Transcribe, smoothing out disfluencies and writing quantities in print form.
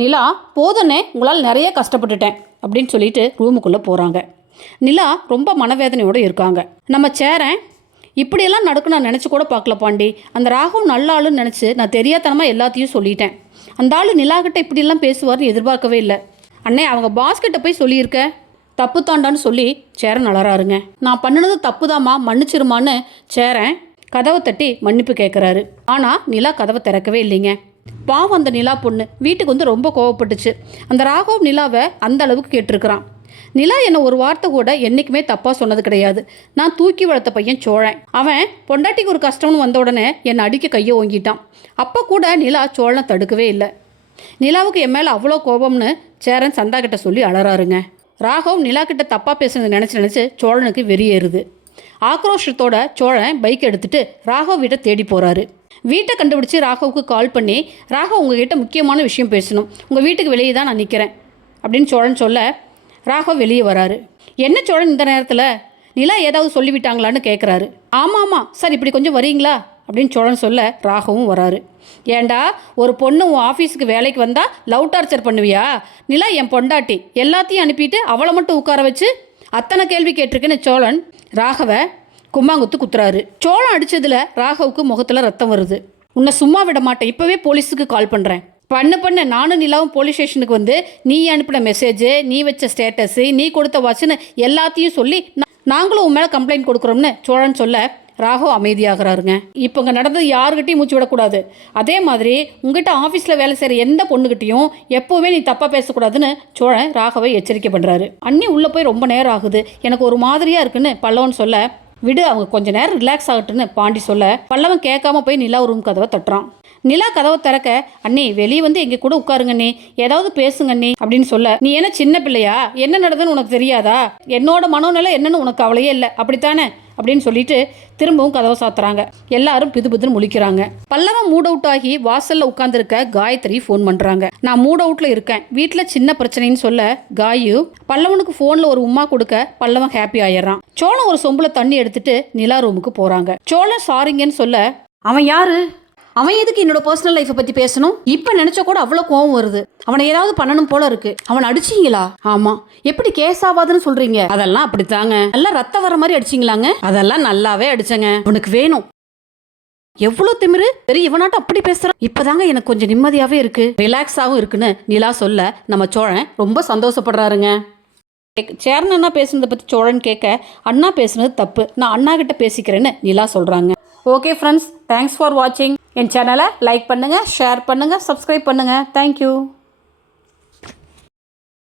நிலா போதுன்னே உங்களால் நிறைய கஷ்டப்பட்டுட்டேன் அப்படின்னு சொல்லிட்டு ரூமுக்குள்ளே போகிறாங்க. நிலா ரொம்ப மனவேதனையோடு இருக்காங்க. நம்ம சேரன் இப்படியெல்லாம் நடக்கும் நான் நினச்சி கூட பார்க்கல பாண்டி. அந்த ராகவும் நல்ல ஆளுன்னு நினச்சி நான் தெரியாதனமாக எல்லாத்தையும் சொல்லிட்டேன். அந்த ஆள் நிலாகிட்ட இப்படியெல்லாம் பேசுவார்னு எதிர்பார்க்கவே இல்லை. அண்ணே அவங்க பாஸ்கிட்ட போய் சொல்லியிருக்க தப்பு தாண்டான்னு சொல்லி சேரன் அலறாருங்க. நான் பண்ணினது தப்பு தாம்மா, மன்னிச்சிருமான்னு சேரன் கதவை தட்டி மன்னிப்பு கேட்குறாரு. ஆனால் நிலா கதவை திறக்கவே இல்லைங்க. பாவம் அந்த நிலா பொண்ணு வீட்டுக்கு வந்து ரொம்ப கோவப்பட்டுச்சு. அந்த ராகவ் நிலாவை அந்த அளவுக்கு கேட்டிருக்கிறான். நிலா என்னை ஒரு வார்த்தை கூட என்றைக்குமே தப்பாக சொன்னது கிடையாது. நான் தூக்கி வளர்த்த பையன் சோழன். அவன் பொண்டாட்டிக்கு ஒரு கஷ்டம்னு வந்த உடனே என்னை அடிக்க கையை ஓங்கிட்டான். அப்போ கூட நிலா சோழனை தடுக்கவே இல்லை. நிலாவுக்கு என் மேலே அவ்வளோ கோபம்னு சேரன் சந்தா கிட்ட சொல்லி அலறாருங்க. ராகவ் நிலா கிட்ட தப்பாக பேசுனது நினச்சி சோழனுக்கு வெறியேறுது. ஆக்ரோஷத்தோட சோழன் பைக் எடுத்துட்டு ராகவ் வீட்டை தேடி போகிறாரு. வீட்டை கண்டுபிடிச்சி ராகவுக்கு கால் பண்ணி, ராகவ் உங்ககிட்ட முக்கியமான விஷயம் பேசணும், உங்கள் வீட்டுக்கு வெளியே தான் நான் நிற்கிறேன் அப்படின்னு சோழன் சொல்ல ராகவ் வெளியே வராரு. என்ன சோழன் இந்த நேரத்தில், நிலா ஏதாவது சொல்லிவிட்டாங்களான்னு கேட்குறாரு. ஆமாம் சார், இப்படி கொஞ்சம் வரீங்களா அப்படின்னு சோழன் சொல்ல ராகவும் வராரு. ஏண்டா ஒரு பொண்ணு உன் ஆஃபீஸுக்கு வேலைக்கு வந்தால் லவ் டார்ச்சர் பண்ணுவியா? நிலா என் பொண்டாட்டி, எல்லாத்தையும் அனுப்பிட்டு அவளை மட்டும் உட்கார வச்சு அத்தனை கேள்வி கேட்டிருக்குன்னு சோழன் ராகவை கும்மாங்குத்து குத்துறாரு. சோழன் அடித்ததில் ராகவுக்கு முகத்தில் ரத்தம் வருது. உன்னை சும்மா விட மாட்டேன், இப்போவே போலீஸுக்கு கால் பண்ணுறேன். பண்ண நானும் நிலாவும் போலீஸ் ஸ்டேஷனுக்கு வந்து நீ அனுப்பின மெசேஜு, நீ வச்ச ஸ்டேட்டஸு, நீ கொடுத்த வாட்சுன்னு எல்லாத்தையும் சொல்லி நாங்களும் உன் மேலே கம்ப்ளைண்ட் கொடுக்குறோம்னு சோழன் சொல்ல ராகவ் அமைதியாகிறாருங்க. இப்போ இங்கே நடந்தது யாருக்கிட்டையும் மூச்சு விடக்கூடாது. அதே மாதிரி உங்ககிட்ட ஆஃபீஸில் வேலை செய்கிற எந்த பொண்ணுக்கிட்டையும் எப்போவுமே நீ தப்பாக பேசக்கூடாதுன்னு சோழன் ராகவை எச்சரிக்கை பண்ணுறாரு. அண்ணி உள்ளே போய் ரொம்ப நேரம் ஆகுது, எனக்கு ஒரு மாதிரியாக இருக்குன்னு பல்லவன் சொல்ல, விடு அவங்க கொஞ்சம் நேரம் ரிலாக்ஸ் ஆகட்டுன்னு பாண்டி சொல்ல, பல்லவன் கேட்காம போய் நிலா ரூம் கதவை தட்டுறான். நிலா கதவை திறக்க, அண்ணி வெளியே வந்து எங்க கூட உட்காருங்க அண்ணி, ஏதாவது பேசுங்க அண்ணி அப்படின்னு சொல்ல, நீ என்ன சின்ன பிள்ளையா, என்ன நடந்ததுன்னு உனக்கு தெரியாதா, என்னோட மனோநிலை என்னன்னு உனக்கு அவளையே இல்லை அப்படித்தானே அப்படின்னு சொல்லிட்டு திரும்பவும் கதவை சாத்துறாங்க. எல்லாரும் பிதுன்னு முழிக்கிறாங்க. பல்லவன் மூட் அவுட் ஆகி வாசல்ல உட்காந்துருக்க காயத்ரி ஃபோன் பண்றாங்க. நான் மூட் அவுட்ல இருக்கேன், வீட்டில் சின்ன பிரச்சனைன்னு சொல்ல காயு பல்லவனுக்கு ஃபோன்ல ஒரு உம்மா கொடுக்க பல்லவன் ஹாப்பி ஆயிடுறான். சோழன் ஒரு சொம்புல தண்ணி எடுத்துட்டு நிலா ரூமுக்கு போறாங்க. சோழன் சாரிங்கன்னு சொல்ல, அவன் யாரு, அவன் எதுக்கு என்னோட பர்சனல் லைஃப்பை பற்றி பேசணும், இப்போ நினச்சா கூட அவ்வளோ கோவம் வருது, அவனை ஏதாவது பண்ணணும் போல இருக்கு. அவன் அடிச்சிங்களா? ஆமாம். எப்படி கேஸ் ஆகாதுன்னு சொல்கிறீங்க? அதெல்லாம் அப்படித்தாங்க, நல்லா ரத்தம் வர மாதிரி அடிச்சிங்களாங்க? அதெல்லாம் நல்லாவே அடிச்சங்க. உனக்கு வேணும். எவ்வளோ திமிரு, பெரிய இவனாட்டம் அப்படி பேசுகிறான். இப்போதாங்க எனக்கு கொஞ்சம் நிம்மதியாகவே இருக்கு, ரிலாக்ஸாகவும் இருக்குன்னு நிலா சொல்ல நம்ம சோழன் ரொம்ப சந்தோஷப்படுறாருங்க. சேரன் அண்ணா பேசுனதை பற்றி சோழன் கேட்க, அண்ணா பேசுனது தப்பு, நான் அண்ணா கிட்ட பேசிக்கிறேன்னு நிலா சொல்கிறாங்க. ஓகே ஃப்ரெண்ட்ஸ், தேங்க்ஸ் ஃபார் வாட்சிங். என் சேனலை லைக் பண்ணுங்கள், ஷேர் பண்ணுங்கள், சப்ஸ்கிரைப் பண்ணுங்கள். தேங்க்யூ.